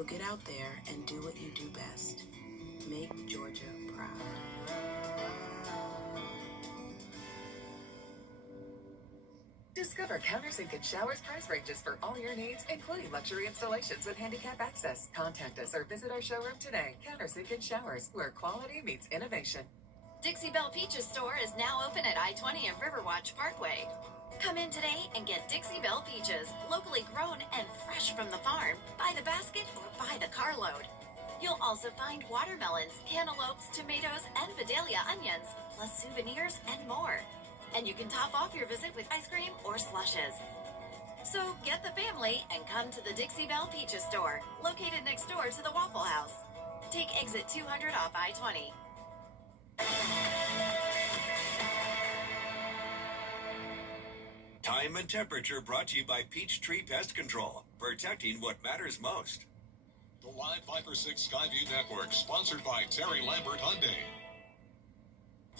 So get out there and do what you do best. Make Georgia proud. Discover Countersink and Showers price ranges for all your needs, including luxury installations with handicap access. Contact us or visit our showroom today. Countersink and Showers, where quality meets innovation. Dixie Belle Peaches store is now open at I-20 and Riverwatch Parkway. Come in today and get Dixie Belle Peaches, locally grown and fresh from the farm, by the basket or by the carload. You'll also find watermelons, cantaloupes, tomatoes, and Vidalia onions, plus souvenirs and more. And you can top off your visit with ice cream or slushes. So get the family and come to the Dixie Belle Peaches store, located next door to the Waffle House. Take exit 200 off I-20. Time and temperature brought to you by Peachtree Pest Control, protecting what matters most. The Live Viper 6 Skyview Network, sponsored by Terry Lambert Hyundai.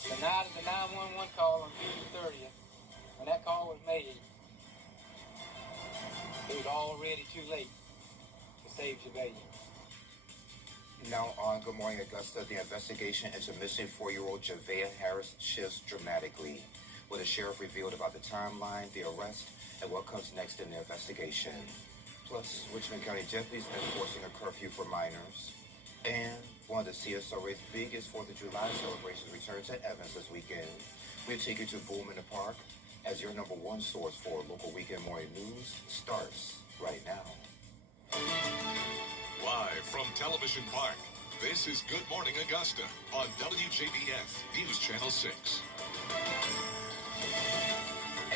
The night of the 911 call on June 30th, when that call was made, it was already too late to save Javea. Now on Good Morning Augusta, the investigation into missing 4-year-old Javea Harris shifts dramatically. What the sheriff revealed about the timeline, the arrest, and what comes next in the investigation. Plus, Richmond County deputies enforcing a curfew for minors. And one of the CSRA's biggest 4th of July celebrations returns at Evans this weekend. We'll take you to Boom in the Park as your #1 source for local weekend morning news starts right now. Live from Television Park, this is Good Morning Augusta on WJBF News Channel 6.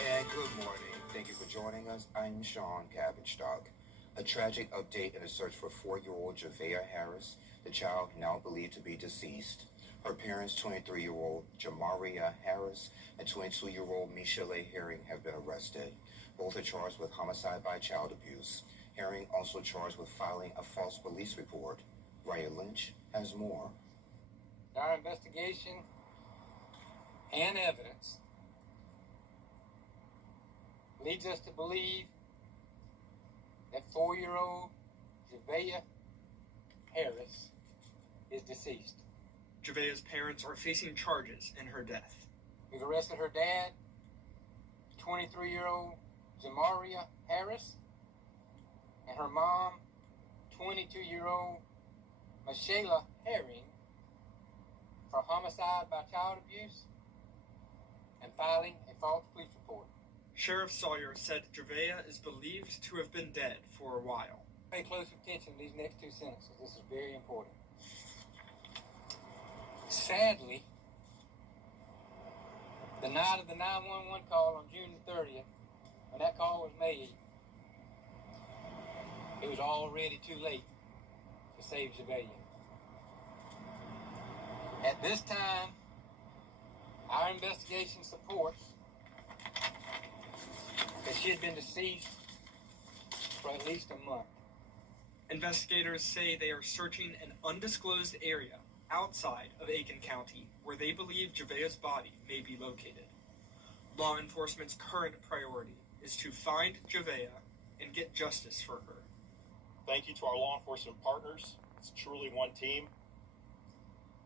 And good morning. Thank you for joining us. I'm Sean Cavenstock. A tragic update in the search for 4-year-old Javea Harris, the child now believed to be deceased. Her parents, 23-year-old Jamaria Harris and 22-year-old Michelle Herring, have been arrested. Both are charged with homicide by child abuse. Herring also charged with filing a false police report. Ryan Lynch has more. Our investigation and evidence leads us to believe that 4-year-old Javea Harris is deceased. Javea's parents are facing charges in her death. We've arrested her dad, 23-year-old Jamaria Harris, and her mom, 22-year-old Michelle Herring, for homicide by child abuse and filing a false police report. Sheriff Sawyer said Javea is believed to have been dead for a while. Pay close attention to these next 2 sentences. This is very important. Sadly, the night of the 911 call on June 30th, when that call was made, it was already too late to save Javea. At this time, our investigation supports that she had been deceased for at least a month. Investigators say they are searching an undisclosed area outside of Aiken County where they believe Javea's body may be located. Law enforcement's current priority is to find Javea and get justice for her. Thank you to our law enforcement partners. It's truly one team.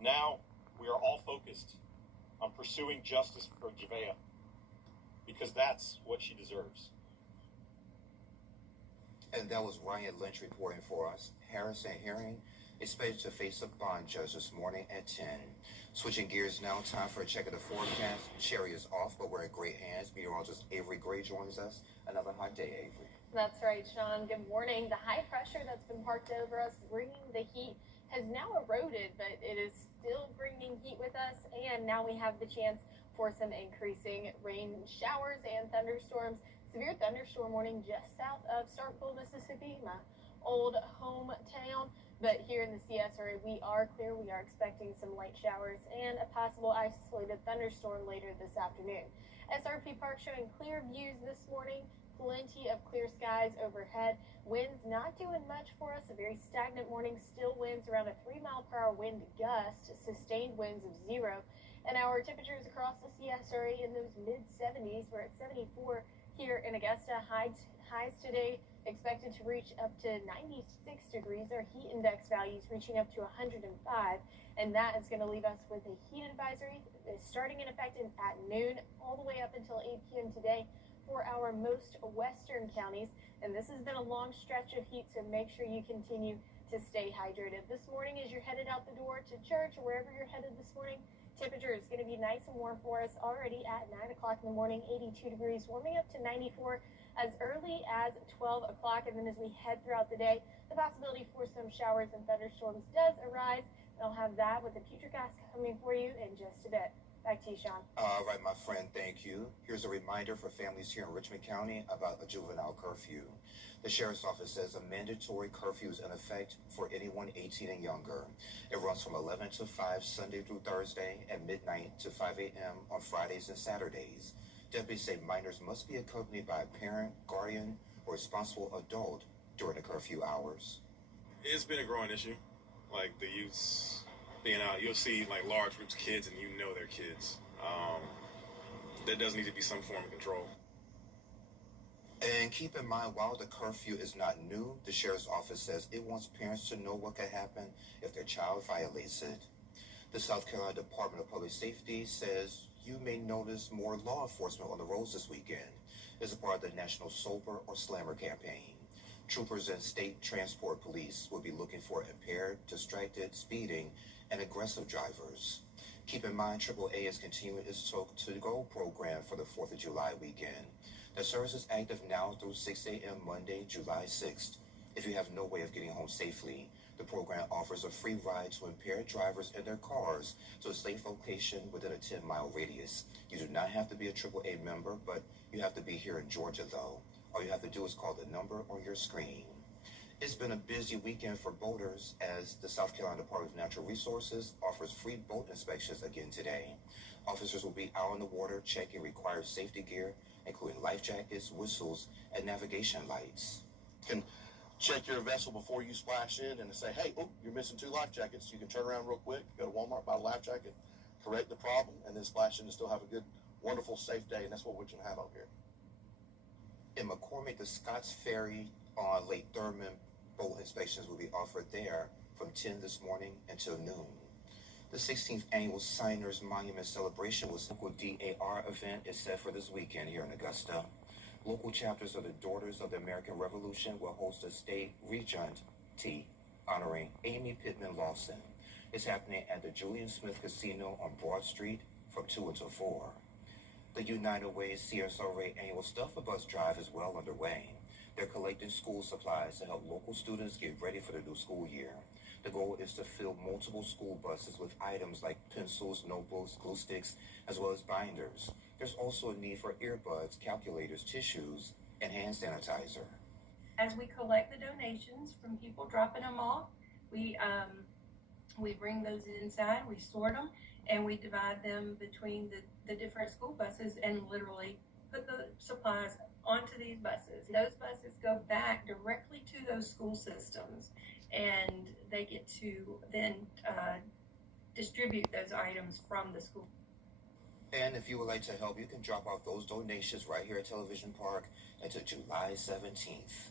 Now we are all focused on pursuing justice for Javea, because that's what she deserves. And that was Ryan Lynch reporting for us. Harris and Herring is expected to face a bond judge this morning at 10. Switching gears now, time for a check of the forecast. Sherry is off, but we're in great hands. Meteorologist Avery Gray joins us. Another hot day, Avery. That's right, Sean. Good morning. The high pressure that's been parked over us, bringing the heat, has now eroded, but it is still bringing heat with us. And now we have the chance for some increasing rain showers and thunderstorms. Severe thunderstorm warning just south of Starkville, Mississippi, my old hometown. But here in the CSRA, we are clear. We are expecting some light showers and a possible isolated thunderstorm later this afternoon. SRP Park showing clear views this morning. Plenty of clear skies overhead. Winds not doing much for us. A very stagnant morning. Still winds around a 3-mile-per-hour wind gust. Sustained winds of 0. And our temperatures across the CSRA in those mid-70s. We're at 74 here in Augusta. Highs today expected to reach up to 96 degrees. Our heat index values reaching up to 105, and that is going to leave us with a heat advisory starting in effect at noon all the way up until 8 p.m. today for our most western counties. And this has been a long stretch of heat, so make sure you continue to stay hydrated. This morning, as you're headed out the door to church or wherever you're headed this morning, temperature is going to be nice and warm for us already at 9 o'clock in the morning, 82 degrees, warming up to 94 as early as 12 o'clock. And then as we head throughout the day, the possibility for some showers and thunderstorms does arise. And I'll have that with the Futurecast coming for you in just a bit. Back to you, Sean. All right, my friend, thank you. Here's a reminder for families here in Richmond County about a juvenile curfew. The Sheriff's Office says a mandatory curfew is in effect for anyone 18 and younger. It runs from 11 to 5 Sunday through Thursday and midnight to 5 a.m. on Fridays and Saturdays. Deputies say minors must be accompanied by a parent, guardian, or responsible adult during the curfew hours. It's been a growing issue. Like the youths being out, you'll see like large groups of kids and you know they're kids. There does need to be some form of control. And keep in mind, while the curfew is not new, the Sheriff's Office says it wants parents to know what could happen if their child violates it. The South Carolina Department of Public Safety says you may notice more law enforcement on the roads this weekend as a part of the National Sober or Slammer campaign. Troopers and state transport police will be looking for impaired, distracted, speeding, and aggressive drivers. Keep in mind, AAA is continuing its Talk to Go program for the 4th of July weekend. The service is active now through 6 a.m. Monday, July 6th. If you have no way of getting home safely, the program offers a free ride to impaired drivers in their cars to a safe location within a 10-mile radius. You do not have to be a AAA member, but you have to be here in Georgia, though. All you have to do is call the number on your screen. It's been a busy weekend for boaters as the South Carolina Department of Natural Resources offers free boat inspections again today. Officers will be out on the water checking required safety gear, including life jackets, whistles, and navigation lights. Can check your vessel before you splash in and say, hey, oh, you're missing 2 life jackets. You can turn around real quick, go to Walmart, buy a life jacket, correct the problem, and then splash in and still have a good, wonderful, safe day. And that's what we're going to have out here. In McCormick, the Scotts Ferry on Lake Thurman boat inspections will be offered there from 10 this morning until noon. The 16th annual Signers Monument Celebration with local DAR event is set for this weekend here in Augusta. Local chapters of the Daughters of the American Revolution will host a state regent tea honoring Amy Pittman Lawson. It's happening at the Julian Smith Casino on Broad Street from 2 until 4. The United Way CSRA annual Stuff-a-Bus drive is well underway. They're collecting school supplies to help local students get ready for the new school year. The goal is to fill multiple school buses with items like pencils, notebooks, glue sticks, as well as binders. There's also a need for earbuds, calculators, tissues, and hand sanitizer. As we collect the donations from people dropping them off, we bring those inside, we sort them, and we divide them between the different school buses and literally put the supplies onto these buses. Those buses go back directly to those school systems, and they get to then distribute those items from the school. And if you would like to help, you can drop off those donations right here at Television Park until July 17th.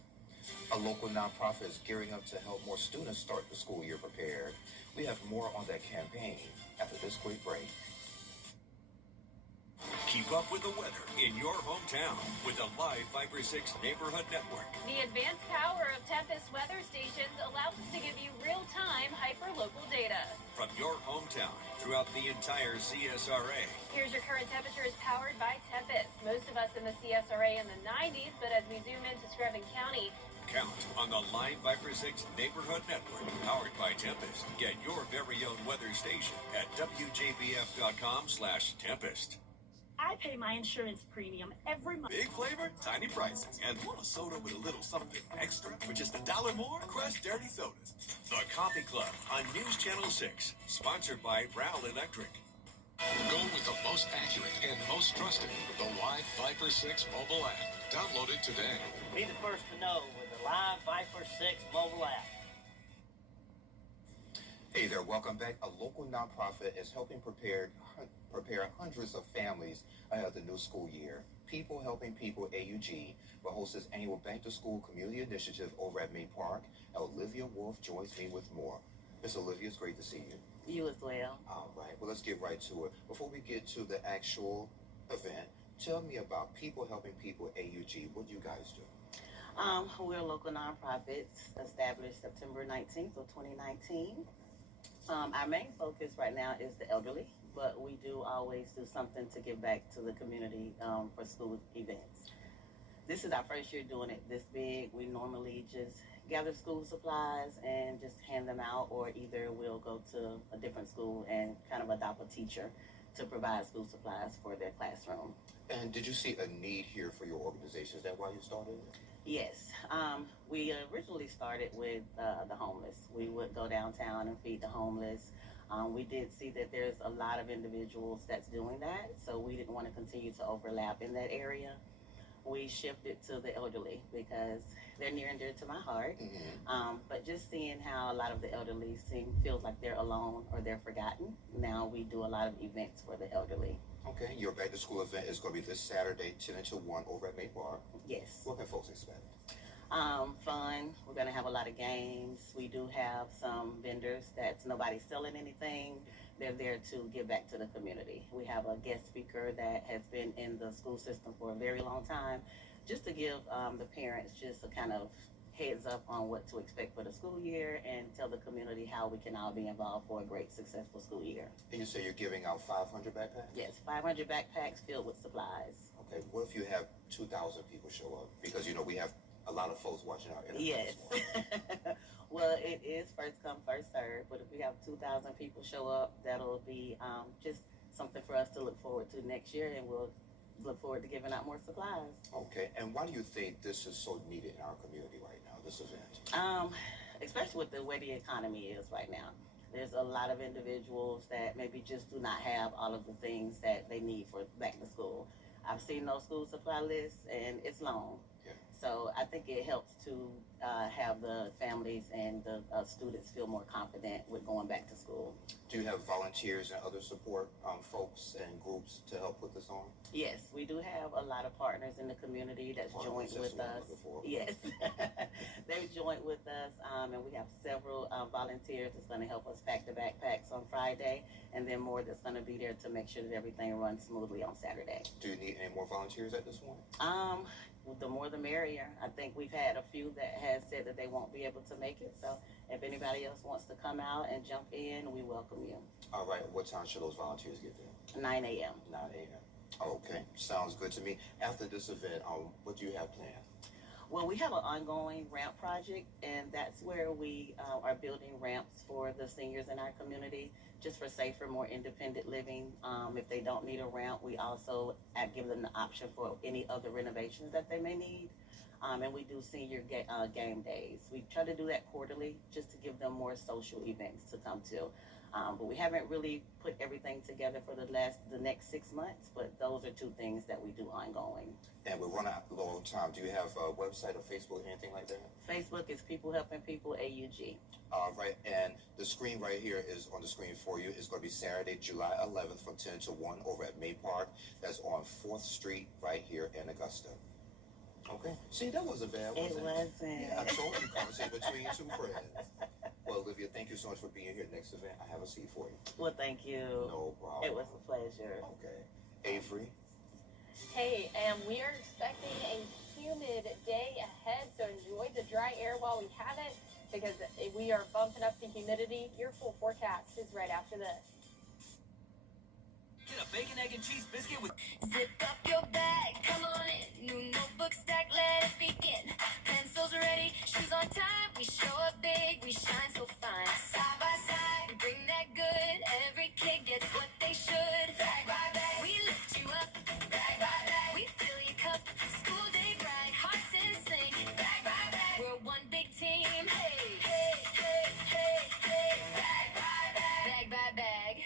A local nonprofit is gearing up to help more students start the school year prepared. We have more on that campaign after this quick break. Keep up with the weather in your hometown with the live Fiber 6 Neighborhood Network. The advanced power of Tempest weather stations allows us to give you real-time hyper-local data. From your hometown throughout the entire CSRA. Here's your current temperature is powered by Tempest. Most of us in the CSRA in the 90s, but as we zoom into Screven County, Count on the live Viper 6 Neighborhood Network, powered by Tempest. Get your very own weather station at WJBF.com/Tempest. I pay my insurance premium every month. Big flavor, tiny prices. And want a soda with a little something extra for just $1 more? Crush Dirty Sodas. The Coffee Club on News Channel 6, sponsored by Brown Electric. Go with the most accurate and most trusted, the Live Viper 6 mobile app. Download it today. Be the first to know with the Live Viper 6 mobile app. Hey there, welcome back. A local nonprofit is helping prepare hundreds of families ahead of the new school year. People Helping People AUG will host its annual Back to School Community Initiative over at May Park. Olivia Wolf joins me with more. Miss Olivia, it's great to see you. You as well. All right, well, let's get right to it. Before we get to the actual event, tell me about People Helping People AUG. What do you guys do? We're a local nonprofit established September 19th of 2019. Our main focus right now is the elderly, but we do always do something to give back to the community for school events. This is our first year doing it this big. We normally just gather school supplies and just hand them out, or either we'll go to a different school and kind of adopt a teacher to provide school supplies for their classroom. And did you see a need here for your organization? Is that why you started it? Yes. We originally started with the homeless. We would go downtown and feed the homeless. We did see that there's a lot of individuals that's doing that, so we didn't want to continue to overlap in that area. We shifted to the elderly because they're near and dear to my heart. But just seeing how a lot of the elderly feels like they're alone or they're forgotten, now we do a lot of events for the elderly. Okay, your back to school event is going to be this Saturday, 10 until 1 over at May Park. Yes. What can folks expect? Fun. We're going to have a lot of games. We do have some vendors that's nobody's selling anything. They're there to give back to the community. We have a guest speaker that has been in the school system for a very long time, just to give the parents just a kind of heads up on what to expect for the school year and tell the community how we can all be involved for a great, successful school year. And you say you're giving out 500 backpacks? Yes, 500 backpacks filled with supplies. Okay, what if you have 2,000 people show up? Because, you know, we have a lot of folks watching our interview. Yes. Well, it is first come, first serve, but if we have 2,000 people show up, that'll be just something for us to look forward to next year, and we'll look forward to giving out more supplies. Okay, and why do you think this is so needed in our community right now, this event? Especially with the way the economy is right now. There's a lot of individuals that maybe just do not have all of the things that they need for back to school. I've seen those school supply lists, and it's long. Yeah. So I think it helps to have the families and the students feel more confident with going back to school. Do you have volunteers and other support folks and groups to help put this on? Yes, we do have a lot of partners in the community that's joined with us. Yes, they've joined with us, and we have several volunteers that's going to help us pack the backpacks on Friday, and then more that's going to be there to make sure that everything runs smoothly on Saturday. Do you need any more volunteers at this point? The more the merrier. I think we've had a few that has said that they won't be able to make it, so if anybody else wants to come out and jump in, we welcome you. All right, what time should those volunteers get there? 9 a.m. 9 a.m. Okay, sounds good to me. After this event, what do you have planned? Well, we have an ongoing ramp project, and that's where we are building ramps for the seniors in our community, just for safer, more independent living. If they don't need a ramp, we also give them the option for any other renovations that they may need. And we do senior game days. We try to do that quarterly just to give them more social events to come to. But we haven't really put everything together for the next 6 months, but those are two things that we do ongoing. And we're running out of long time. Do you have a website or Facebook, anything like that? Facebook is People Helping People AUG. All right, and the screen right here is on the screen for you. It's going to be Saturday, July 11th from 10 to 1 over at May Park. That's on 4th Street right here in Augusta. Okay. See, that wasn't bad, was it? It wasn't. Yeah, I told you, conversation between two friends. Well, Olivia, thank you so much for being here. Next event, I have a seat for you. Well, thank you. No problem. It was a pleasure. Okay. Avery? Hey, and we are expecting a humid day ahead, so enjoy the dry air while we have it, because we are bumping up the humidity. Your full forecast is right after this. Get a bacon, egg, and cheese biscuit with... Zip up your bag, come on in. New notebook stack, let it begin. Pencils ready, shoes on time. We show up big, we shine so fine. Side by side, we bring that good. Every kid gets what they should. Bag by bag, we lift you up. Bag by bag, we fill your cup. School day bright, hearts in sync. Bag by bag, we're one big team. Hey, hey, hey, hey, hey. Bag by bag, bag by bag.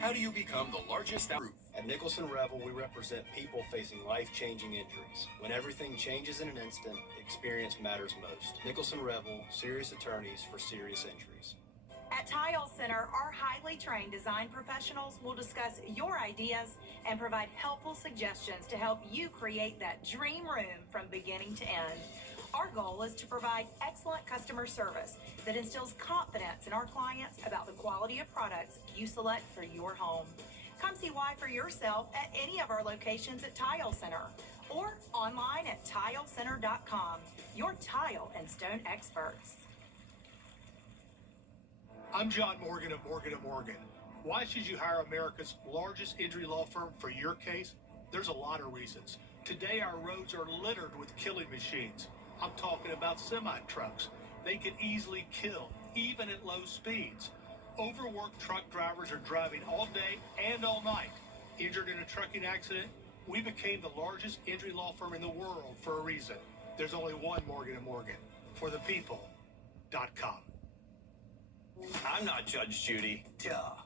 How do you become the largest... At Nicholson Revel, we represent people facing life-changing injuries. When everything changes in an instant, experience matters most. Nicholson Revel, serious attorneys for serious injuries. At Tile Center, our highly trained design professionals will discuss your ideas and provide helpful suggestions to help you create that dream room from beginning to end. Our goal is to provide excellent customer service that instills confidence in our clients about the quality of products you select for your home. Come see why for yourself at any of our locations at Tile Center or online at tilecenter.com, your tile and stone experts. I'm John Morgan of Morgan & Morgan. Why should you hire America's largest injury law firm for your case? There's a lot of reasons. Today, our roads are littered with killing machines. I'm talking about semi-trucks. They can easily kill, even at low speeds. Overworked truck drivers are driving all day and all night. Injured in a trucking accident? We became the largest injury law firm in the world for a reason. There's only one Morgan & Morgan. For the people.com. I'm not Judge Judy,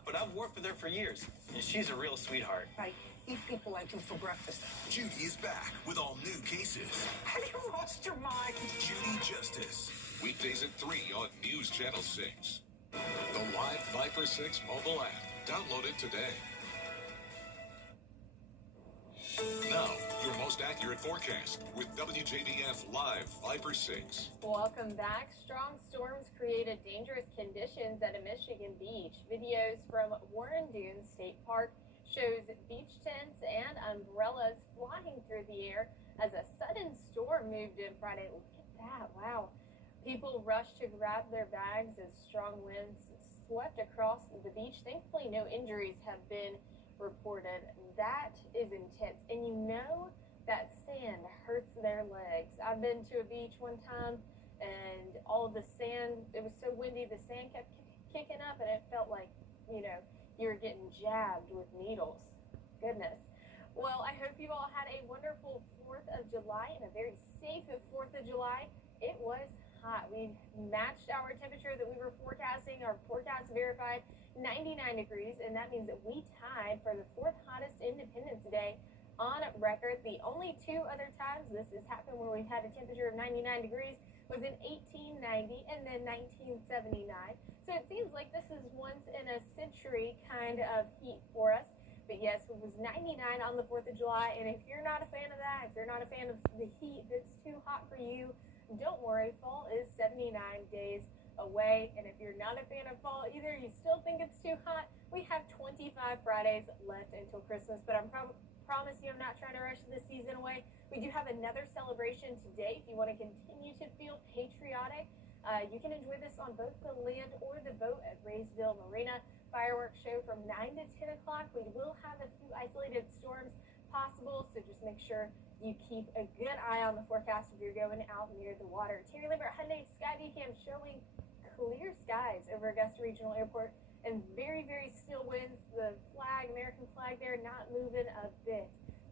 but I've worked with her for years, and she's a real sweetheart. I eat people like you for breakfast. Judy is back with all new cases. Have you lost your mind? Judy Justice. Weekdays at 3 on News Channel 6. The live Viper 6 mobile app. Download it today. Now, your most accurate forecast with WJBF Live Viper 6. Welcome back. Strong storms created dangerous conditions at a Michigan beach. Videos from Warren Dunes State Park shows beach tents and umbrellas flying through the air as a sudden storm moved in Friday. Look at that. Wow. People rushed to grab their bags as strong winds swept across the beach. Thankfully, no injuries have been reported. That is intense. And you know that sand hurts their legs. I've been to a beach one time and all of the sand, it was so windy, the sand kept kicking up and it felt like, you know, you were getting jabbed with needles. Goodness. Well, I hope you all had a wonderful 4th of July and a very safe 4th of July. It was hot. We matched our temperature that we were forecasting. Our forecast verified 99 degrees, and that means that we tied for the 4th hottest Independence Day on record. The only 2 other times this has happened where we've had a temperature of 99 degrees was in 1890 and then 1979. So it seems like this is once in a century kind of heat for us. But yes, it was 99 on the 4th of July, and if you're not a fan of that, if you're not a fan of the heat, if it's too hot for you, don't worry, fall is 79 days away, and if you're not a fan of fall either, you still think it's too hot, we have 25 Fridays left until Christmas, but I promise you I'm not trying to rush this season away. We do have another celebration today. If you want to continue to feel patriotic, you can enjoy this on both the land or the boat at Raysville Marina. Fireworks show from 9 to 10 o'clock. We will have a few isolated storms possible, so just make sure you keep a good eye on the forecast if you're going out near the water. Terry Lambert Hyundai Sky Cam showing clear skies over Augusta Regional Airport and very, very still winds. The flag, American flag there, not moving a bit.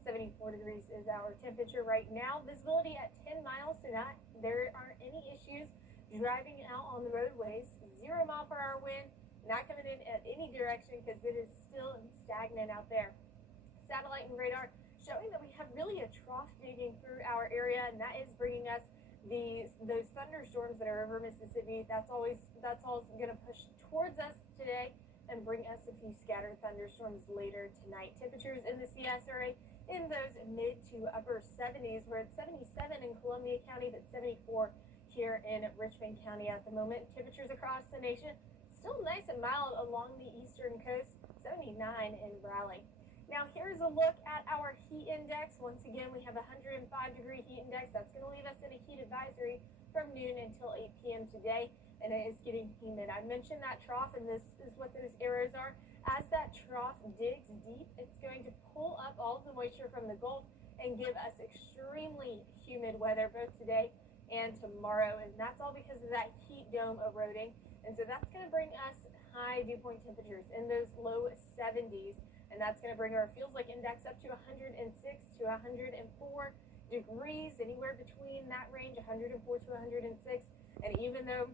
74 degrees is our temperature right now. Visibility at 10 miles tonight. There aren't any issues driving out on the roadways. 0 mile per hour wind, not coming in at any direction because it is still stagnant out there. Satellite and radar showing that we have really a trough digging through our area, and that is bringing us those thunderstorms that are over Mississippi. That's all going to push towards us today and bring us a few scattered thunderstorms later tonight. Temperatures in the CSRA in those mid to upper 70s. We're at 77 in Columbia County, but 74 here in Richmond County at the moment. Temperatures across the nation still nice and mild along the eastern coast, 79 in Raleigh. Now here's a look at our heat index. Once again, we have a 105-degree heat index. That's going to leave us in a heat advisory from noon until 8 p.m. today, and it is getting humid. I mentioned that trough, and this is what those arrows are. As that trough digs deep, it's going to pull up all of the moisture from the Gulf and give us extremely humid weather both today and tomorrow, and that's all because of that heat dome eroding. And so that's going to bring us high dew point temperatures in those low 70s. And that's going to bring our feels like index up to 106 to 104 degrees, anywhere between that range, 104 to 106. And even though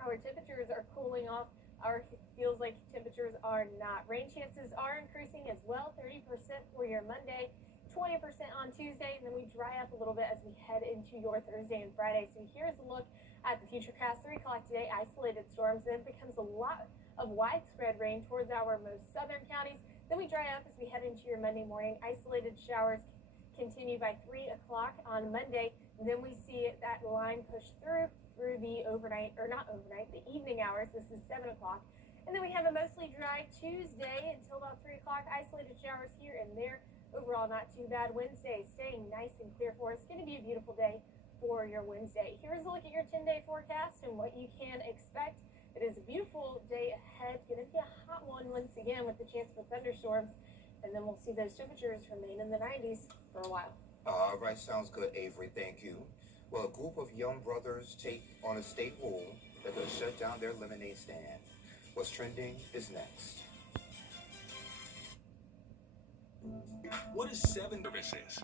our temperatures are cooling off, our feels like temperatures are not. Rain chances are increasing as well, 30% for your Monday, 20% on Tuesday, and then we dry up a little bit as we head into your Thursday and Friday. So here's a look At the Futurecast 3 o'clock today, isolated storms, then becomes a lot of widespread rain towards our most southern counties. Then we dry up as we head into your Monday morning. Isolated showers continue by 3 o'clock on Monday. And then we see that line push through the overnight, or not overnight, the evening hours. This is 7 o'clock. And then we have a mostly dry Tuesday until about 3 o'clock. Isolated showers here and there. Overall, not too bad. Wednesday staying nice and clear for us. It's going to be a beautiful day for your Wednesday. Here's a look at your 10-day forecast and what you can expect. It is a beautiful day ahead. It's going to be a hot one once again with the chance for thunderstorms. And then we'll see those temperatures remain in the 90s for a while. All right, sounds good, Avery. Thank you. Well, a group of young brothers take on a state rule that could shut down their lemonade stand. What's trending is next. What is 7 services?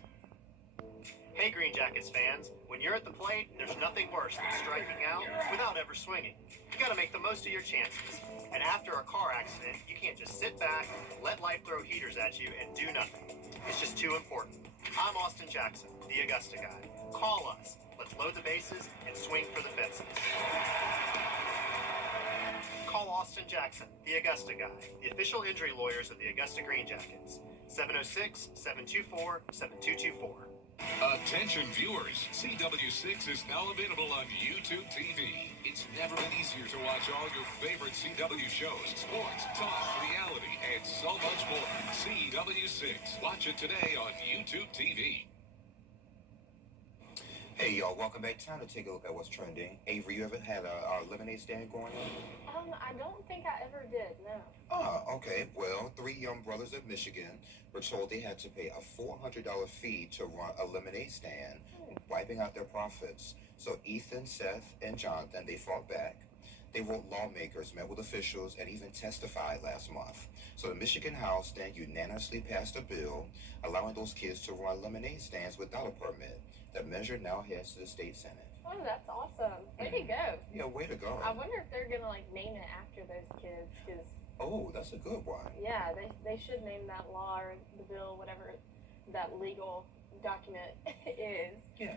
Hey Green Jackets fans, when you're at the plate, there's nothing worse than striking out without ever swinging. You gotta make the most of your chances. And after a car accident, you can't just sit back, let life throw heaters at you, and do nothing. It's just too important. I'm Austin Jackson, the Augusta guy. Call us. Let's load the bases and swing for the fences. Call Austin Jackson, the Augusta guy, the official injury lawyers of the Augusta Green Jackets. 706-724-7224. Attention viewers, CW6 is now available on YouTube TV. It's never been easier to watch all your favorite CW shows, sports, talk, reality, and so much more. CW6. Watch it today on YouTube TV. Hey, y'all, welcome back. Time to take a look at what's trending. Avery, you ever had a lemonade stand going on? I don't think I ever did, no. Oh, okay. Well, 3 young brothers of Michigan were told they had to pay a $400 fee to run a lemonade stand, wiping out their profits. So Ethan, Seth, and Jonathan, they fought back. They wrote lawmakers, met with officials, and even testified last month. So the Michigan House then unanimously passed a bill allowing those kids to run lemonade stands without a permit. The measure now heads to the state senate. Oh, that's awesome. Way to go. Yeah, way to go. I wonder if they're going to, name it after those kids, because... Oh, that's a good one. Yeah, they should name that law or the bill, whatever that legal document is,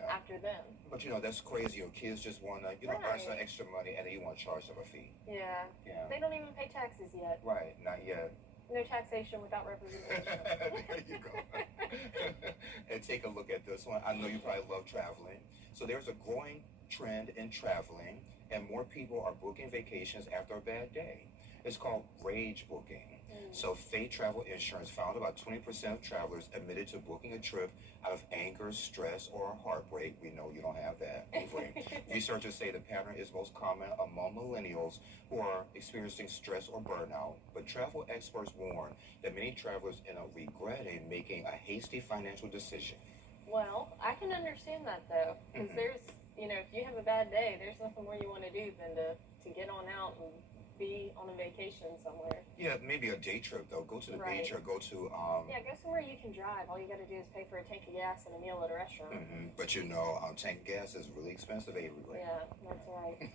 after them. But, that's crazy. Your kids just want to, earn some extra money, and then you want to charge them a fee. Yeah. They don't even pay taxes yet. Right, not yet. No taxation without representation. There you go. And take a look at this one. I know you probably love traveling. So there's a growing trend in traveling, and more people are booking vacations after a bad day. It's called rage booking. So Fate Travel Insurance found about 20% of travelers admitted to booking a trip out of anger, stress, or heartbreak. We know you don't have that. Researchers say the pattern is most common among millennials who are experiencing stress or burnout. But travel experts warn that many travelers end up regretting making a hasty financial decision. Well, I can understand that, though, because there's, if you have a bad day, there's nothing more you want to do than to get on out and be on a vacation somewhere. Yeah, maybe a day trip, though. Go to the beach or go to... Yeah, go somewhere you can drive. All you got to do is pay for a tank of gas and a meal at a restaurant. But tank of gas is really expensive everywhere. Yeah, that's right.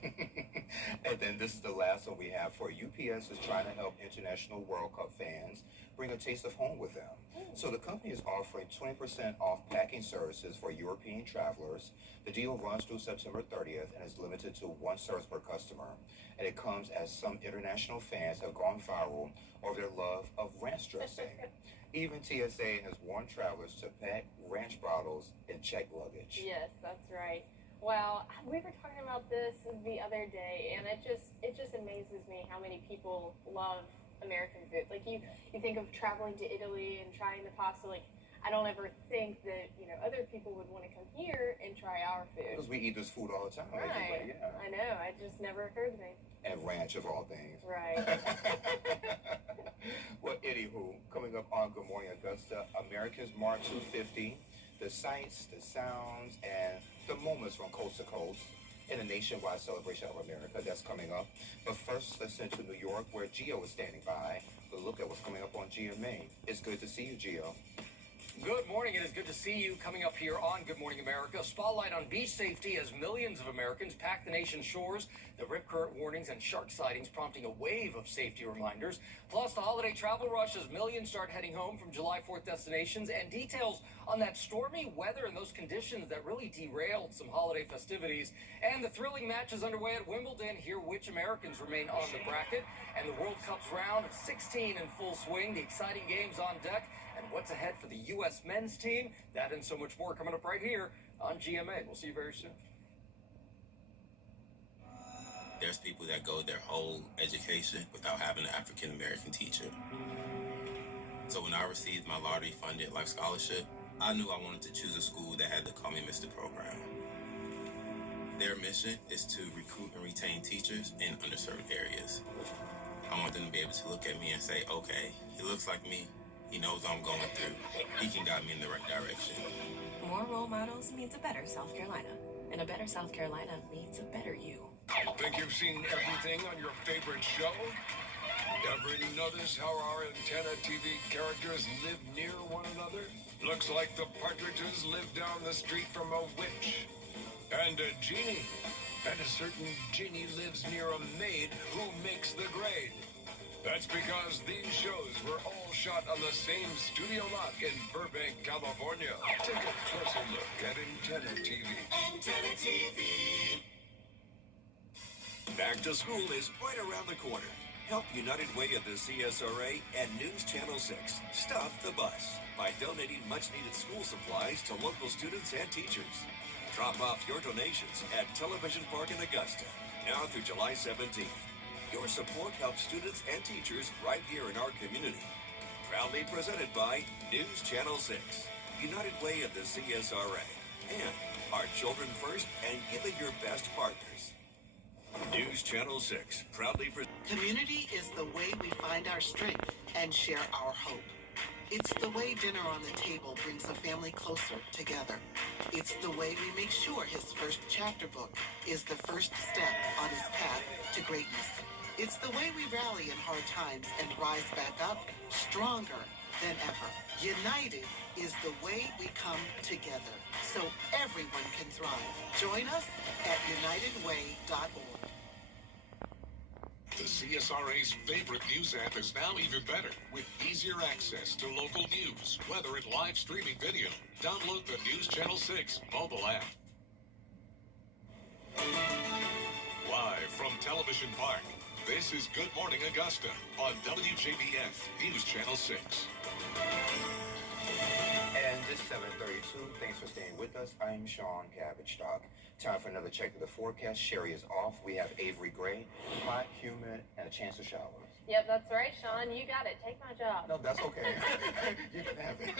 And then this is the last one we have for UPS is trying to help International World Cup fans bring a taste of home with them. So the company is offering 20% off packing services for European travelers. The deal runs through September 30th and is limited to 1 service per customer. And it comes as some international fans have gone viral over their love of ranch dressing. Even TSA has warned travelers to pack ranch bottles in checked luggage. Yes, that's right. Well, we were talking about this the other day, and it just amazes me how many people love American food. You think of traveling to Italy and trying the pasta. I don't ever think that other people would want to come here and try our food. Because we eat this food all the time. Right. I know. It just never occurred to me. And ranch of all things. Right. Well, anywho, coming up on Good Morning Augusta, Americans March 250, the sights, the sounds, and the moments from coast to coast in a nationwide celebration of America that's coming up. But first, let's send to New York, where Gio is standing by to look at what's coming up on GMA. It's good to see you, Gio. Good morning. It is good to see you coming up here on Good Morning America. Spotlight on beach safety as millions of Americans pack the nation's shores. The rip current warnings and shark sightings prompting a wave of safety reminders. Plus, the holiday travel rush as millions start heading home from July 4th destinations, and details on that stormy weather and those conditions that really derailed some holiday festivities. And the thrilling matches underway at Wimbledon. Hear which Americans remain on the bracket. And the World Cup's round of 16 in full swing. The exciting games on deck. And what's ahead for the U.S. men's team. That and so much more coming up right here on GMA. We'll see you very soon. There's people that go their whole education without having an African-American teacher. So when I received my lottery-funded life scholarship, I knew I wanted to choose a school that had the Call Me Mr. program. Their mission is to recruit and retain teachers in underserved areas. I want them to be able to look at me and say, okay, he looks like me. He knows what I'm going through. He can guide me in the right direction. More role models means a better South Carolina. And a better South Carolina means a better you. Think you've seen everything on your favorite show? Ever notice how our antenna TV characters live near one another? Looks like the Partridges live down the street from a witch and a genie. And a certain genie lives near a maid who makes the grade. That's because these shows were all shot on the same studio lot in Burbank, California. Take a closer look at Antenna TV. Antenna TV. Back to school is right around the corner. Help United Way at the CSRA and News Channel 6 stuff the bus by donating much-needed school supplies to local students and teachers. Drop off your donations at Television Park in Augusta, now through July 17th. Your support helps students and teachers right here in our community. Proudly presented by News Channel 6, United Way of the CSRA, and Our Children First and Giving Your Best partners. News Channel 6, proudly Community is the way we find our strength and share our hope. It's the way dinner on the table brings a family closer together. It's the way we make sure his first chapter book is the first step on his path to greatness. It's the way we rally in hard times and rise back up stronger than ever. United is the way we come together so everyone can thrive. Join us at unitedway.org. The CSRA's favorite news app is now even better with easier access to local news, weather, and live streaming video. Download the News Channel 6 mobile app. Live from Television Park, this is Good Morning Augusta on WJBF News Channel 6. And this 7:32. Thanks for staying with us. I'm Sean Cabbage Dog. Time for another check of the forecast. Sherry is off. We have Avery Gray, hot, humid, and a chance of showers. Yep, that's right, Sean. You got it. Take my job. No, that's okay. You can have it.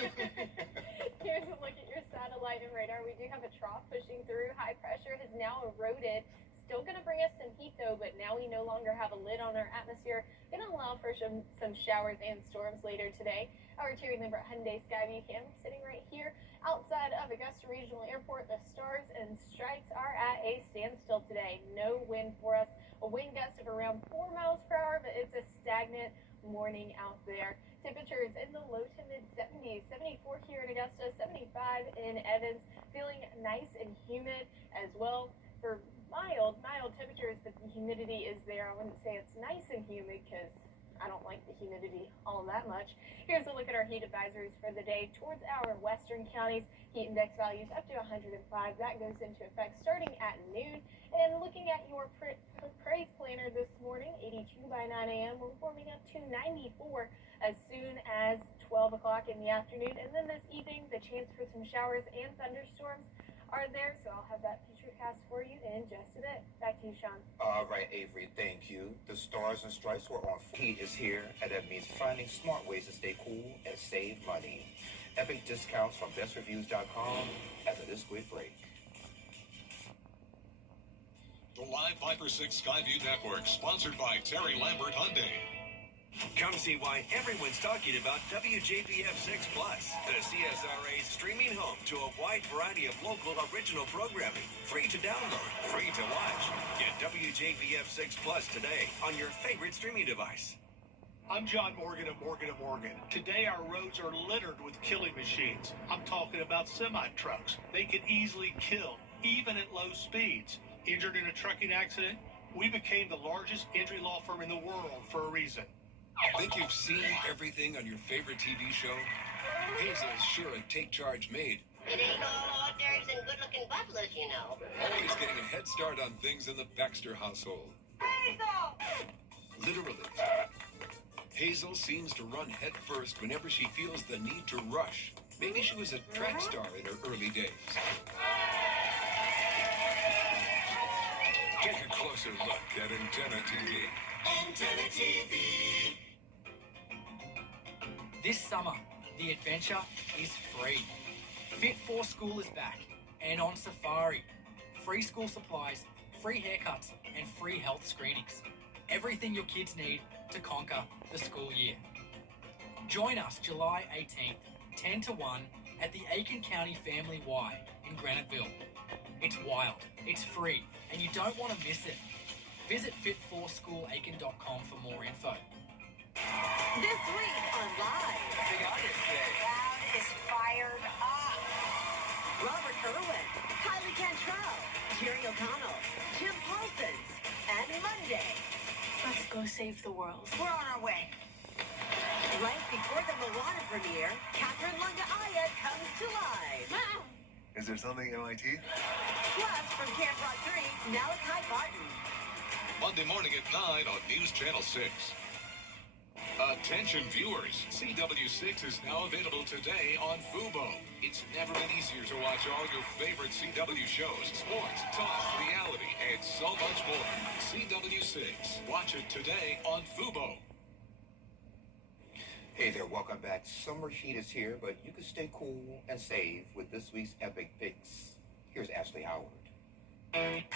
Here's a look at your satellite and radar. We do have a trough pushing through. High pressure has now eroded. Still going to bring us some heat, though, but now we no longer have a lid on our atmosphere. Going to allow for some showers and storms later today. Our Terry Lambert Hyundai Skyview cam sitting right here outside of Augusta Regional Airport. The stars and stripes are at a standstill today. No wind for us. A wind gust of around 4 miles per hour, but it's a stagnant morning out there. Temperatures in the low to mid 70s. 74 here in Augusta, 75 in Evans. Feeling nice and humid as well. For mild temperatures, but the humidity is there. I wouldn't say it's nice and humid because I don't like the humidity all that much. Here's a look at our heat advisories for the day towards our western counties. Heat index values up to 105. That goes into effect starting at noon. And looking at your praise planner this morning, 82 by 9 a.m. We're warming up to 94 as soon as 12 o'clock in the afternoon. And then this evening, the chance for some showers and thunderstorms are there, so I'll have that future cast for you in just a bit. Back to you, Sean. All right, Avery, thank you. The stars and stripes were on. Heat is here, and that means finding smart ways to stay cool and save money. Epic discounts from bestreviews.com after this quick break. The Live Viper 6 Skyview Network, sponsored by Terry Lambert Hyundai. Come see why everyone's talking about WJBF 6 Plus, the CSRA's streaming home to a wide variety of local original programming. Free to download, free to watch. Get WJBF 6 Plus today on your favorite streaming device. I'm John Morgan of Morgan & Morgan. Today our roads are littered with killing machines. I'm talking about semi-trucks. They can easily kill, even at low speeds. Injured in a trucking accident? We became the largest injury law firm in the world for a reason. Think you've seen everything on your favorite TV show? Hazel's sure a take-charge maid. It ain't all hors d'oeuvres and good-looking butlers, you know. Always getting a head start on things in the Baxter household. Hazel! Literally. Hazel seems to run head first whenever she feels the need to rush. Maybe she was a track star in her early days. Take a closer look at Antenna TV. Antenna TV. This summer, the adventure is free. Fit for School is back and on safari. Free school supplies, free haircuts, and free health screenings. Everything your kids need to conquer the school year. Join us July 18th, 10 to 1 at the Aiken County Family Y in Graniteville. It's wild, it's free, and you don't want to miss it. Visit fit4schoolaiken.com for more info. This week on Live, Big Audience Day. Crowd is fired up. Robert Irwin, Kylie Cantrell, Jerry O'Connell, Jim Parsons, and Monday. Let's go save the world. We're on our way. Right before the Moana premiere, Catherine Lunga-Aya comes to live. Is there something in my teeth? Plus, from Camp Rock 3, Malachi Barton. Monday morning at 9 on News Channel 6. Attention viewers, CW6 is now available today on Fubo. It's never been easier to watch all your favorite CW shows, sports, talk, reality, and so much more. CW6. Watch it today on Fubo. Hey there, welcome back. Summer heat is here, but you can stay cool and save with this week's Epic Picks. Here's Ashley Howard. Hey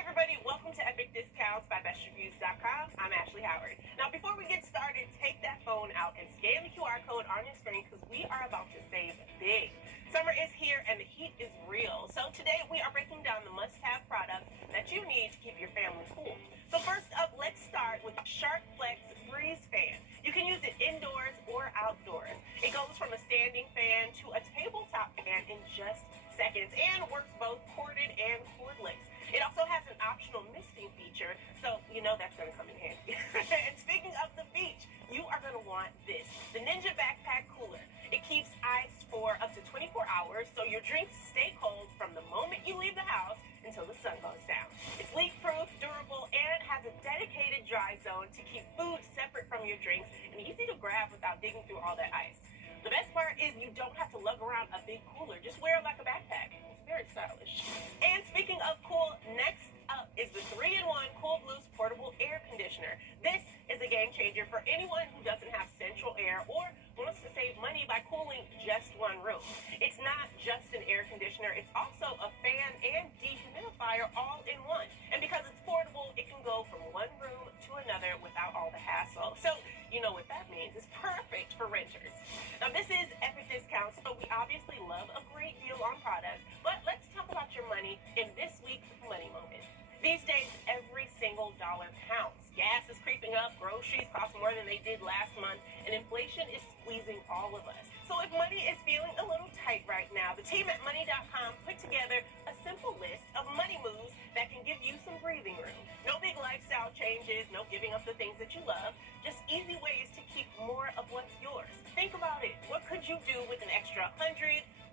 everybody, welcome to Epic Discounts by BestReviews.com. I'm Ashley Howard. Now before we get started, take that phone out and scan the QR code on your screen because we are about to save big. Summer is here and the heat is real. So today we are breaking down the must-have products that you need to keep your family cool. So first up, let's start with the Shark Flex Breeze Fan. You can use it indoors or outdoors. It goes from a standing fan to a tabletop fan in just seconds and works both corded and cordless. It also has an optional misting feature, so you know that's going to come in handy. And speaking of the beach, you are going to want this, the Ninja Backpack Cooler. It keeps ice for up to 24 hours, so your drinks stay cold from the moment you leave the house until the sun goes down. It's leak-proof, durable, and has a dedicated dry zone to keep food separate from your drinks and easy to grab without digging through all that ice. The best part is you don't have to lug around a big cooler. Just wear it like a backpack. It's very stylish. And speaking of cool, next up is the 3-in-1 Cool Blues Portable Air Conditioner. This is a game changer for anyone who doesn't have central air or wants to save money by cooling just one room. It's not just an air conditioner, it's also a fan and dehumidifier all in one. And because it's portable, it can go from one room to another without all the hassle. So you know what that means. It's perfect for renters. Now this is Epic Discounts, so we obviously love a great deal on products, but let's talk about your money in this week's Money Moment. These days, every single dollar counts. Gas is creeping up, groceries cost more than they did last month, and inflation is squeezing all of us. So if money is feeling a little tight right now, the team at Money.com put together a simple list of money moves that can give you some breathing room. No big lifestyle changes, no giving up the things that you love, just easy ways to keep more of what's yours. Think about it. What could you do with an extra $100,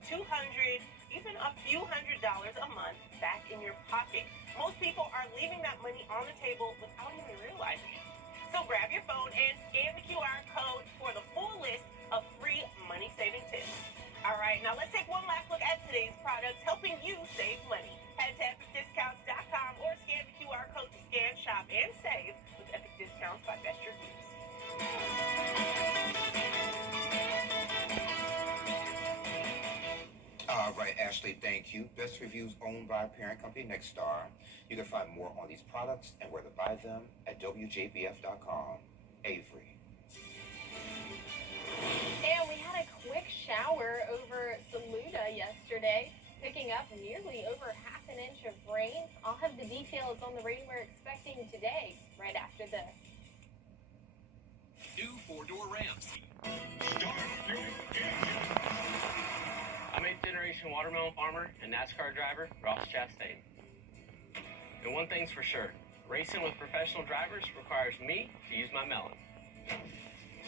$200, even a few $100s a month back in your pocket? Most people are leaving that money on the table without even realizing it. So grab your phone and scan the QR code for the full list of free money-saving tips. All right, now let's take one last look at today's products helping you save money. Head to EpicDiscounts.com or scan the QR code to scan, shop, and save with Epic Discounts by Best Reviews. All right, Ashley, thank you. Best Reviews owned by parent company Nexstar. You can find more on these products and where to buy them at WJBF.com. Avery. And we had a quick shower over Saluda yesterday. picking up nearly over half an inch of rain. I'll have the details on the rain we're expecting today right after this. New four-door Rams. I'm 8th generation watermelon farmer and NASCAR driver Ross Chastain. And one thing's for sure, racing with professional drivers requires me to use my melon.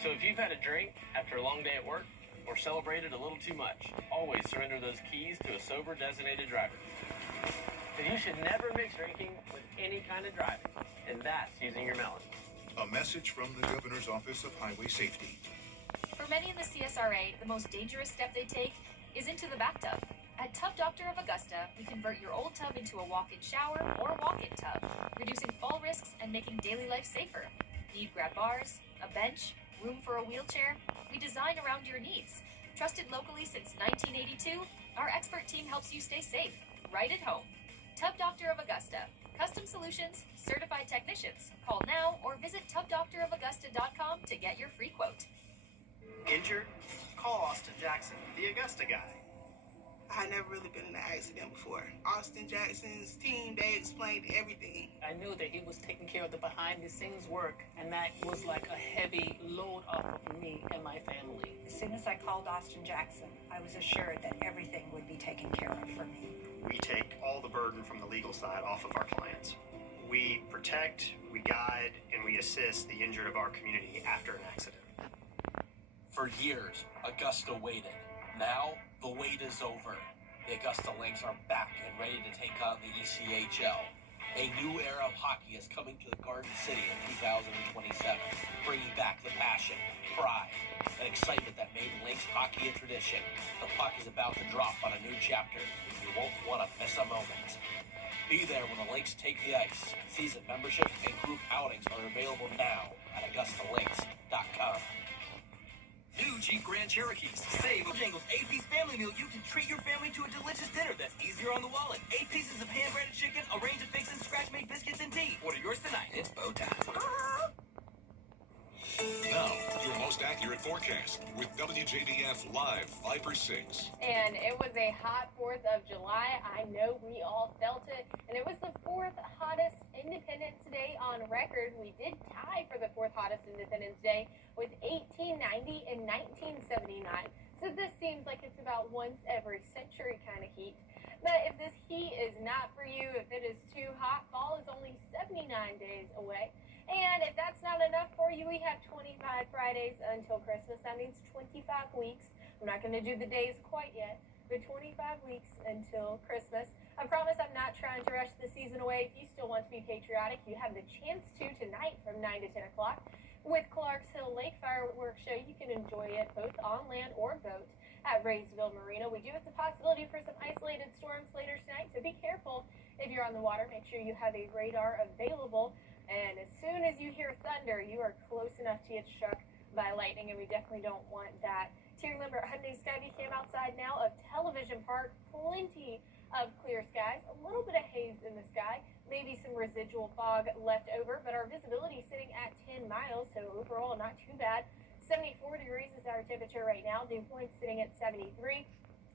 So if you've had a drink after a long day at work or celebrated a little too much, always surrender those keys to a sober designated driver. And you should never mix drinking with any kind of driving, and that's using your melon. A message from the Governor's Office of Highway Safety. For many in the CSRA, the most dangerous step they take is into the bathtub. At Tub Doctor of Augusta, we convert your old tub into a walk-in shower or walk-in tub, reducing fall risks and making daily life safer. Need grab bars, a bench, room for a wheelchair? We design around your needs. Trusted locally since 1982, our expert team helps you stay safe, right at home. Tub Doctor of Augusta. Custom solutions, certified technicians. Call now or visit tubdoctorofaugusta.com to get your free quote. Injured? Call Austin Jackson, the Augusta guy. I had never really been in an accident before. Austin Jackson's team, they explained everything. I knew that he was taking care of the behind-the-scenes work, and that was like a heavy load off of me and my family. As soon as I called Austin Jackson, I was assured that everything would be taken care of for me. We take all the burden from the legal side off of our clients. We protect, we guide, and we assist the injured of our community after an accident. For years, Augusta waited. Now, the wait is over. The Augusta Lynx are back and ready to take on the ECHL. A new era of hockey is coming to the Garden City in 2027, bringing back the passion, pride, and excitement that made Lynx hockey a tradition. The puck is about to drop on a new chapter, and you won't want to miss a moment. Be there when the Lynx take the ice. Season membership and group outings are available now at AugustaLynx.com. New Jeep Grand Cherokees. Save Bojangles 8-piece family meal. You can treat your family to a delicious dinner that's easier on the wallet. 8 pieces of hand-breaded chicken, a range of fixins, scratch-made biscuits, and tea. Order yours tonight. It's bow time. Now, your most accurate forecast with WJBF Live 5 for 6. And it was a hot 4th of July. I know we all felt it. And it was the 4th hottest Independence Day on record. We did tie for the 4th hottest Independence Day with 1890 and 1979. So this seems like it's about once every century kind of heat. But if this heat is not for you, if it is too hot, fall is only 79 days away. And if that's not enough for you, we have 25 Fridays until Christmas. That means 25 weeks. I'm not going to do the days quite yet, but 25 weeks until Christmas. I promise I'm not trying to rush the season away. If you still want to be patriotic, you have the chance to tonight from 9 to 10 o'clock. With Clarks Hill Lake Fireworks Show, you can enjoy it both on land or boat at Raysville Marina. We do have the possibility for some isolated storms later tonight, so be careful if you're on the water. Make sure you have a radar available. And as soon as you hear thunder, you are close enough to get struck by lightning, and we definitely don't want that. Terry Lambert Hyundai Skyview cam outside now of Television Park. Plenty of clear skies, a little bit of haze in the sky, maybe some residual fog left over, but our visibility is sitting at 10 miles, so overall not too bad. 74 degrees is our temperature right now. Dew point sitting at 73.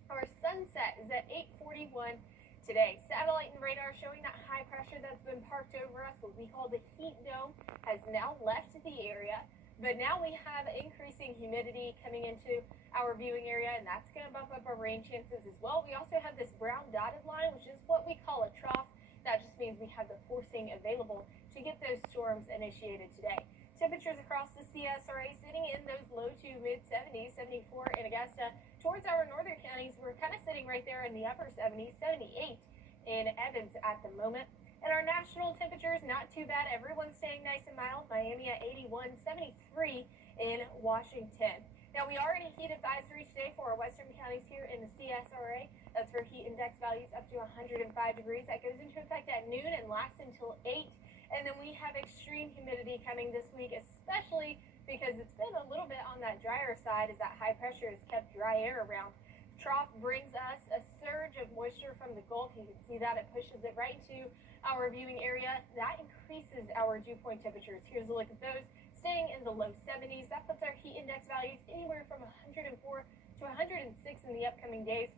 Our sunset is at 8:41. Today, satellite and radar showing that high pressure that's been parked over us, what we call the heat dome, has now left the area. But now we have increasing humidity coming into our viewing area, and that's going to bump up our rain chances as well. We also have this brown dotted line, which is what we call a trough. That just means we have the forcing available to get those storms initiated today. Temperatures across the CSRA sitting in those low to mid-70s, 74 in Augusta. Towards our northern counties, we're kind of sitting right there in the upper 70s, 78 in Evans at the moment. And our national temperatures, not too bad. Everyone's staying nice and mild. Miami at 81, 73 in Washington. Now, we are in a heat advisory today for our western counties here in the CSRA. That's for heat index values up to 105 degrees. That goes into effect at noon and lasts until 8. And then we have extreme humidity coming this week, especially because it's been a little bit on that drier side as that high pressure has kept dry air around. Trough brings us a surge of moisture from the Gulf. You can see that it pushes it right into our viewing area. That increases our dew point temperatures. Here's a look at those, staying in the low 70s. That puts our heat index values anywhere from 104 to 106 in the upcoming days.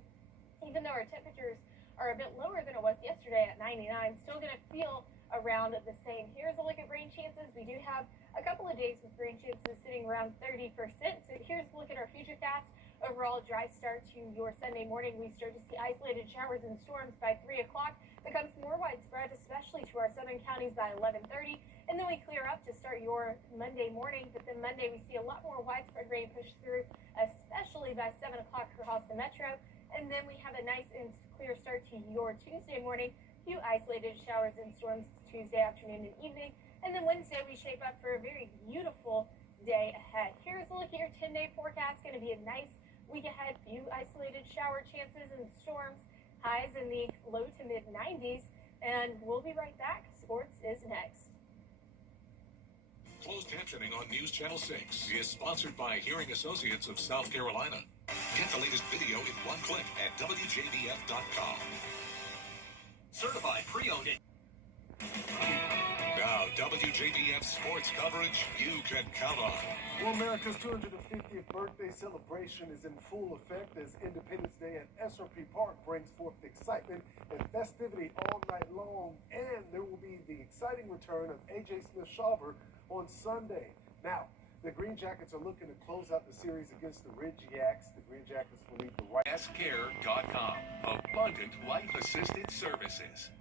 Even though our temperatures are a bit lower than it was yesterday at 99, still going to feel around the same. Here's a look at rain chances. We do have a couple of days with rain chances sitting around 30%. So here's a look at our futurecast. Overall dry start to your Sunday morning. We start to see isolated showers and storms by 3 o'clock. Becomes more widespread, especially to our southern counties by 11:30. And then we clear up to start your Monday morning. But then Monday we see a lot more widespread rain push through, especially by 7 o'clock across the metro. And then we have a nice and clear start to your Tuesday morning. Few isolated showers and storms Tuesday afternoon and evening. And then Wednesday we shape up for a very beautiful day ahead. Here's a look at your 10-day forecast. Going to be a nice week ahead. Few isolated shower chances and storms. Highs in the low to mid 90s. And we'll be right back. Sports is next. Closed captioning on News Channel 6 is sponsored by Hearing Associates of South Carolina. Get the latest video in one click at WJBF.com. Certified pre-owned. Now, WJBF sports coverage you can count on. Well, America's 250th birthday celebration is in full effect as Independence Day at SRP Park brings forth excitement and festivity all night long. And there will be the exciting return of A.J. Smith-Shawver on Sunday. Now, the Green Jackets are looking to close out the series against the Ridge Yaks. The Green Jackets will lead the right. SCare.com. Abundant life-assisted services.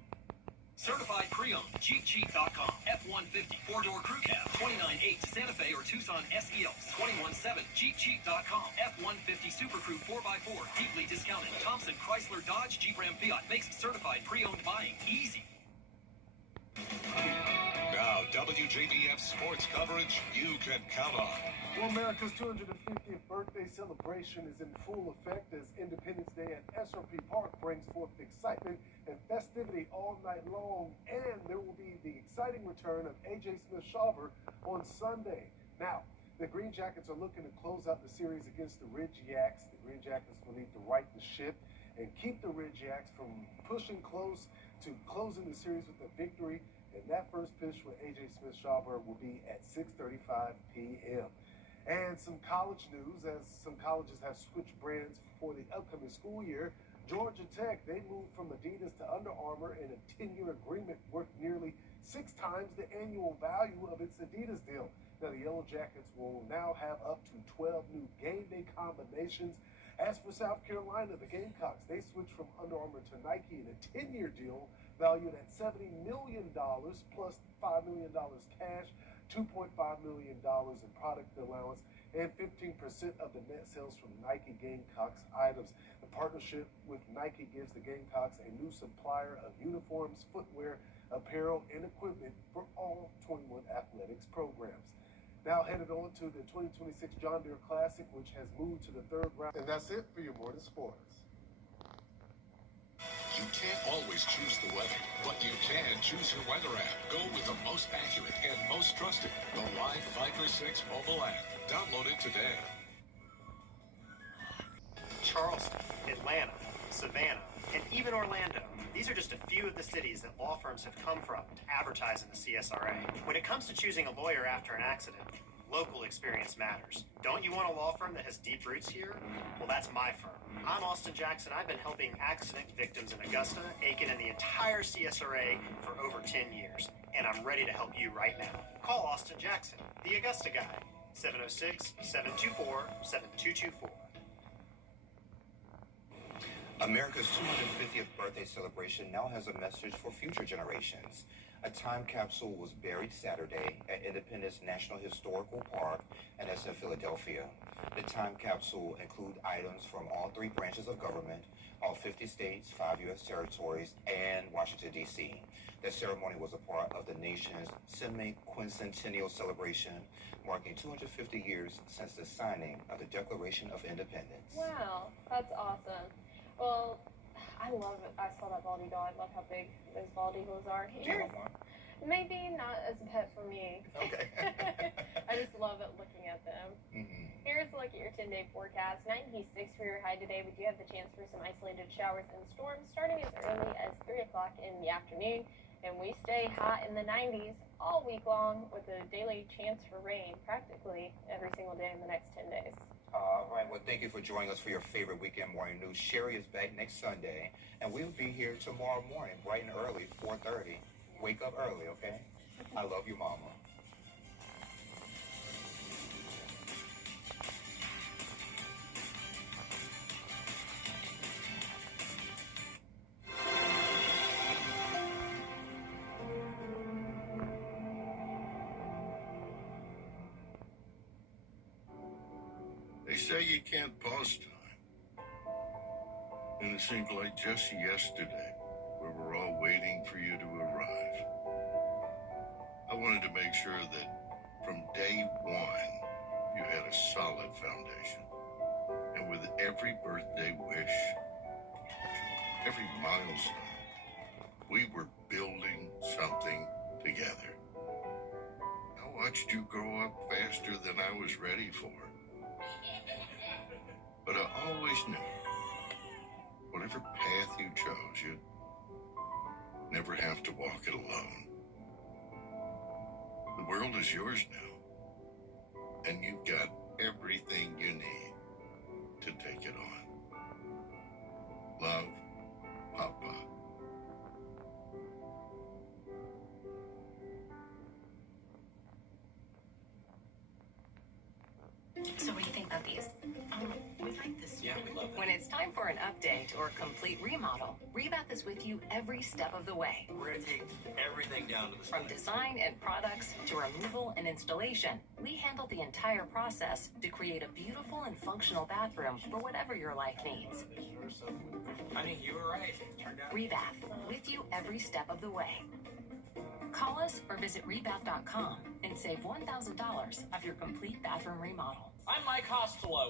Certified pre-owned. JeepCheap.com. F-150 4-door crew cab. 29.8 to Santa Fe or Tucson SELs. 21.7. JeepCheap.com. F-150 Super Crew 4x4. Deeply discounted. Thompson, Chrysler, Dodge, Jeep, Ram, Fiat makes certified pre-owned buying easy. Now, WJBF sports coverage you can count on. Well, America's 250th birthday celebration is in full effect as Independence Day at SRP Park brings forth excitement and festivity all night long. And there will be the exciting return of A.J. Smith-Shawver on Sunday. Now, the Green Jackets are looking to close out the series against the Ridge Yaks. The Green Jackets will need to right the ship and keep the Ridge Yaks from pushing close to closing the series with a victory. And that first pitch with A.J. Smith-Shawver will be at 6:35 p.m. And some college news, as some colleges have switched brands for the upcoming school year. Georgia Tech, they moved from Adidas to Under Armour in a 10-year agreement worth nearly 6 times the annual value of its Adidas deal. Now, the Yellow Jackets will now have up to 12 new game day combinations. As for South Carolina, the Gamecocks, they switched from Under Armour to Nike in a 10-year deal valued at $70 million plus $5 million cash, $2.5 million in product allowance, and 15% of the net sales from Nike Gamecocks items. The partnership with Nike gives the Gamecocks a new supplier of uniforms, footwear, apparel, and equipment for all 21 athletics programs. Now headed on to the 2026 John Deere Classic, which has moved to the 3rd round. And that's it for your morning sports. You can't always choose the weather, but you can choose your weather app. Go with the most accurate and most trusted, the Live Finder 6 mobile app. Download it today. Charleston, Atlanta, Savannah, and even Orlando. These are just a few of the cities that law firms have come from to advertise in the CSRA. When it comes to choosing a lawyer after an accident, local experience matters. Don't you want a law firm that has deep roots here? Well, that's my firm. I'm Austin Jackson. I've been helping accident victims in Augusta, Aiken, and the entire CSRA for over 10 years. And I'm ready to help you right now. Call Austin Jackson, the Augusta guy, 706-724-7224. America's 250th birthday celebration now has a message for future generations. A time capsule was buried Saturday at Independence National Historical Park in SF, Philadelphia. The time capsule includes items from all 3 branches of government, all 50 states, 5 U.S. territories, and Washington, D.C. The ceremony was a part of the nation's semi-quincentennial celebration, marking 250 years since the signing of the Declaration of Independence. Wow, that's awesome. Well, I love it. I saw that bald eagle. I love how big those bald eagles are. Maybe not as a pet for me. Okay. I just love it looking at them. Here's a look at your 10-day forecast. 96 for your high today. We do have the chance for some isolated showers and storms starting as early as 3 o'clock in the afternoon. And we stay hot in the 90s all week long with a daily chance for rain practically every single day in the next 10 days. All right, well, thank you for joining us for your favorite weekend morning news. Sherry is back next Sunday, and we'll be here tomorrow morning, bright and early, 4:30. Wake up early, okay? I love you, Mama. They say you can't pause time. And it seemed like just yesterday we were all waiting for you to arrive. I wanted to make sure that from day one you had a solid foundation. And with every birthday wish, every milestone, we were building something together. I watched you grow up faster than I was ready for. But I always knew, whatever path you chose, you'd never have to walk it alone. The world is yours now, and you've got everything you need to take it on. Love, Papa. So what do you think about these? We like this. Yeah, we love it. When it's time for an update or a complete remodel, Rebath is with you every step of the way. We're going to take everything down to the From design and products to removal and installation, we handle the entire process to create a beautiful and functional bathroom for whatever your life needs. Honey, you were right. Turned out. Rebath, with you every step of the way. Call us or visit rebath.com and save $1,000 of your complete bathroom remodel. I'm Mike Costello.